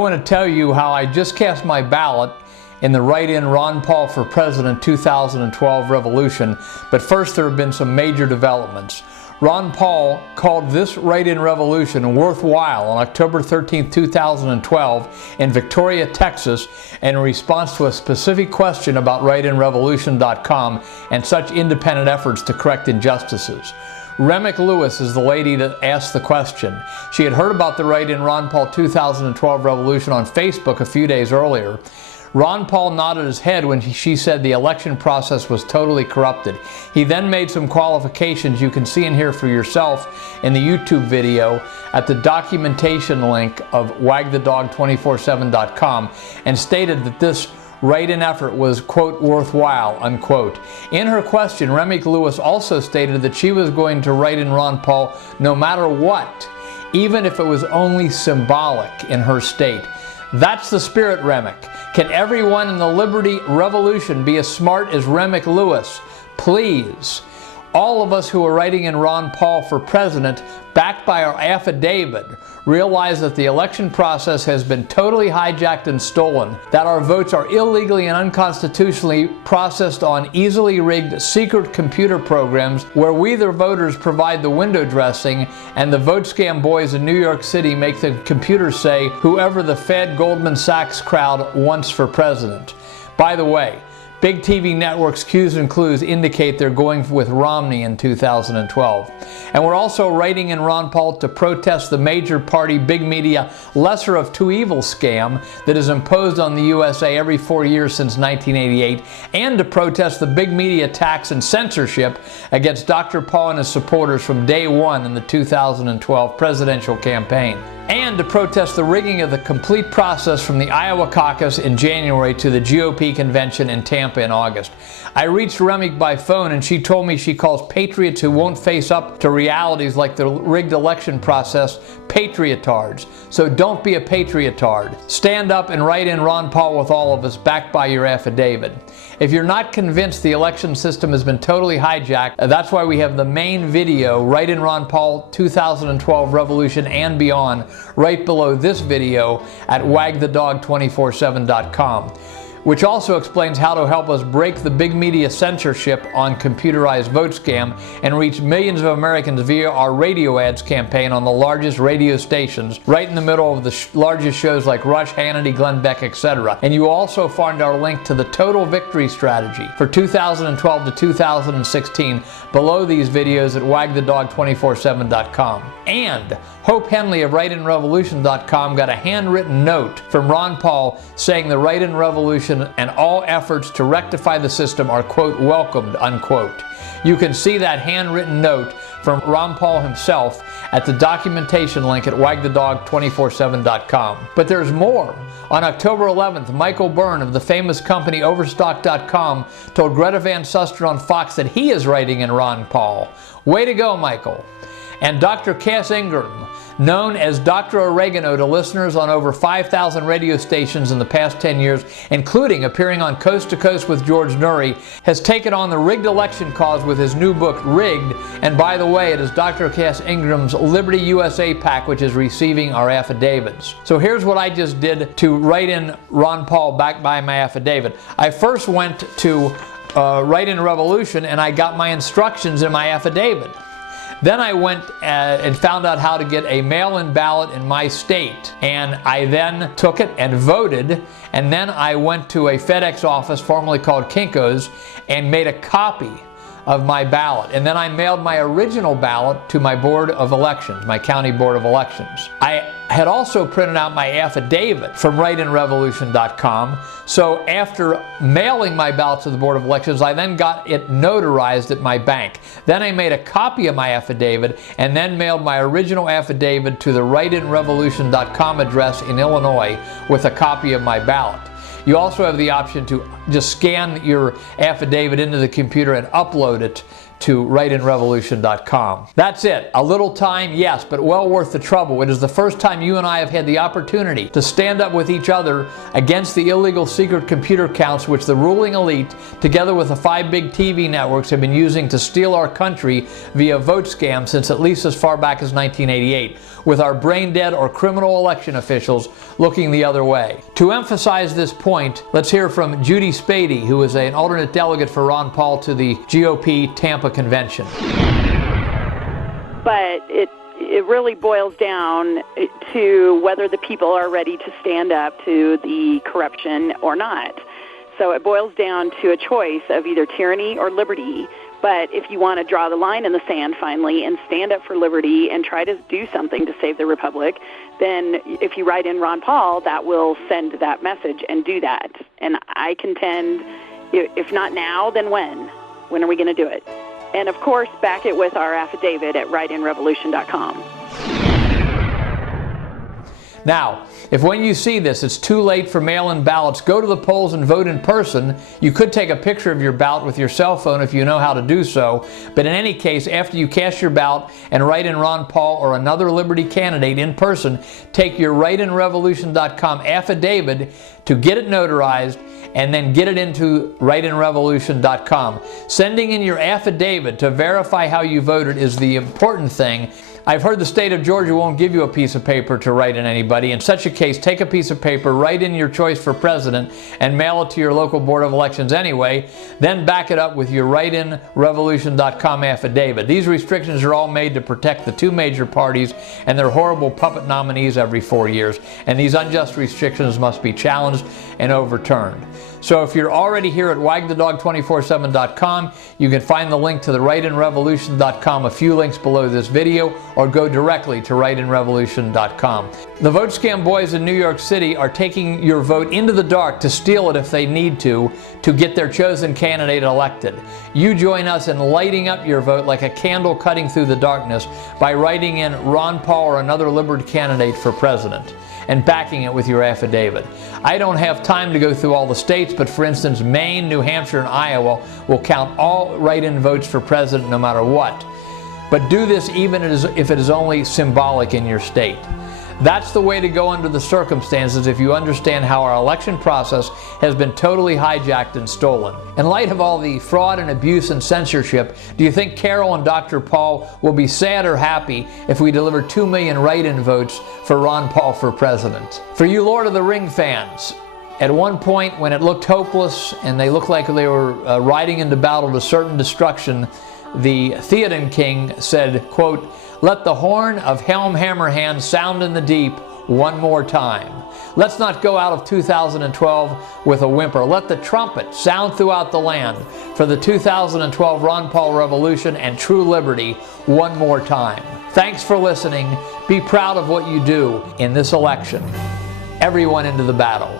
want to tell you how I just cast my ballot in the write-in Ron Paul for President 2012 revolution, but first there have been some major developments. Ron Paul called this write-in revolution worthwhile on October 13, 2012 in Victoria, Texas, in response to a specific question about writeinrevolution.com and such independent efforts to correct injustices. Remick Lewis is the lady that asked the question. She had heard about the write-in Ron Paul 2012 revolution on Facebook a few days earlier. Ron Paul nodded his head when she said the election process was totally corrupted. He then made some qualifications you can see and hear for yourself in the YouTube video at the documentation link of wagthedog247.com and stated that this write-in effort was, quote, worthwhile, unquote. In her question, Remick Lewis also stated that she was going to write in Ron Paul no matter what, even if it was only symbolic in her state. That's the spirit, Remick. Can everyone in the Liberty Revolution be as smart as Remick Lewis? Please. All of us who are writing in Ron Paul for president, backed by our affidavit, realize that the election process has been totally hijacked and stolen, that our votes are illegally and unconstitutionally processed on easily rigged secret computer programs where we, the voters, provide the window dressing, and the vote scam boys in New York City make the computers say whoever the Fed Goldman Sachs crowd wants for president. By the way, big TV networks' Q's and clues indicate they're going with Romney in 2012. And we're also writing in Ron Paul to protest the major party big media lesser of two evils scam that is imposed on the USA every 4 years since 1988, and to protest the big media tax and censorship against Dr. Paul and his supporters from day one in the 2012 presidential campaign, and to protest the rigging of the complete process from the Iowa caucus in January to the GOP convention in Tampa in August. I reached Remick by phone and she told me she calls patriots who won't face up to realities like the rigged election process patriotards. So don't be a patriotard. Stand up and write in Ron Paul with all of us, backed by your affidavit. If you're not convinced the election system has been totally hijacked, that's why we have the main video, Write in Ron Paul 2012 Revolution and Beyond, right below this video at wagthedog247.com. which also explains how to help us break the big media censorship on computerized vote scam and reach millions of Americans via our radio ads campaign on the largest radio stations, right in the middle of the largest shows like Rush, Hannity, Glenn Beck, etc. And you also find our link to the total victory strategy for 2012 to 2016 below these videos at wagthedog247.com. And Hope Henley of writeinrevolution.com got a handwritten note from Ron Paul saying the Write-In Revolution and all efforts to rectify the system are, quote, welcomed, unquote. You can see that handwritten note from Ron Paul himself at the documentation link at wagthedog247.com. But there's more. On October 11th, Michael Byrne of the famous company Overstock.com told Greta Van Susteren on Fox that he is writing in Ron Paul. Way to go, Michael. And Dr. Cass Ingram, known as Dr. Oregano to listeners on over 5,000 radio stations in the past 10 years, including appearing on Coast to Coast with George Noory, has taken on the rigged election cause with his new book, Rigged. And by the way, it is Dr. Cass Ingram's Liberty USA PAC which is receiving our affidavits. So here's what I just did to write in Ron Paul back by my affidavit. I first went to Write in Revolution and I got my instructions in my affidavit. Then I went and found out how to get a mail-in ballot in my state. And I then took it and voted. And then I went to a FedEx office, formerly called Kinko's, and made a copy of my ballot. And then I mailed my original ballot to my Board of Elections, my County Board of Elections. I had also printed out my affidavit from writeinrevolution.com. So after mailing my ballot to the Board of Elections, I then got it notarized at my bank. Then I made a copy of my affidavit and then mailed my original affidavit to the writeinrevolution.com address in Illinois with a copy of my ballot. You also have the option to just scan your affidavit into the computer and upload it to writeinrevolution.com. That's it. A little time, yes, but well worth the trouble. It is the first time you and I have had the opportunity to stand up with each other against the illegal secret computer accounts which the ruling elite, together with the 5 big TV networks, have been using to steal our country via vote scams since at least as far back as 1988, with our brain-dead or criminal election officials looking the other way. To emphasize this point, let's hear from Judy Spady, who is an alternate delegate for Ron Paul to the GOP Tampa Convention. But it really boils down to whether the people are ready to stand up to the corruption or not. So it boils down to a choice of either tyranny or liberty. But if you want to draw the line in the sand finally and stand up for liberty and try to do something to save the republic, then if you write in Ron Paul, that will send that message and do that. And I contend, if not now, then when? When are we going to do it? And of course, back it with our affidavit at writeinrevolution.com. Now, if when you see this it's too late for mail-in ballots, go to the polls and vote in person. You could take a picture of your ballot with your cell phone if you know how to do so. But in any case, after you cast your ballot and write in Ron Paul or another Liberty candidate in person, take your writeinrevolution.com affidavit to get it notarized and then get it into writeinrevolution.com. Sending in your affidavit to verify how you voted is the important thing. I've heard the state of Georgia won't give you a piece of paper to write in anybody. In such a case, take a piece of paper, write in your choice for president, and mail it to your local Board of Elections anyway. Then back it up with your writeinrevolution.com affidavit. These restrictions are all made to protect the 2 major parties and their horrible puppet nominees every 4 years. And these unjust restrictions must be challenged and overturned. So if you're already here at wagthedog247.com, you can find the link to the writeinrevolution.com, a few links below this video, or go directly to writeinrevolution.com. The vote scam boys in New York City are taking your vote into the dark to steal it if they need to get their chosen candidate elected. You join us in lighting up your vote like a candle cutting through the darkness by writing in Ron Paul or another Liberty candidate for president and backing it with your affidavit. I don't have time to go through all the states, but for instance, Maine, New Hampshire, and Iowa will count all write-in votes for president no matter what. But do this even if it is only symbolic in your state. That's the way to go under the circumstances if you understand how our election process has been totally hijacked and stolen. In light of all the fraud and abuse and censorship, do you think Carol and Dr. Paul will be sad or happy if we deliver 2 million write-in votes for Ron Paul for president? For you Lord of the Ring fans, at one point when it looked hopeless and they looked like they were riding into battle to certain destruction, the Theoden King said, quote, "Let the horn of Helm Hammerhand sound in the deep one more time. Let's not go out of 2012 with a whimper. Let the trumpet sound throughout the land for the 2012 Ron Paul Revolution and true liberty one more time." Thanks for listening. Be proud of what you do in this election. Everyone into the battle.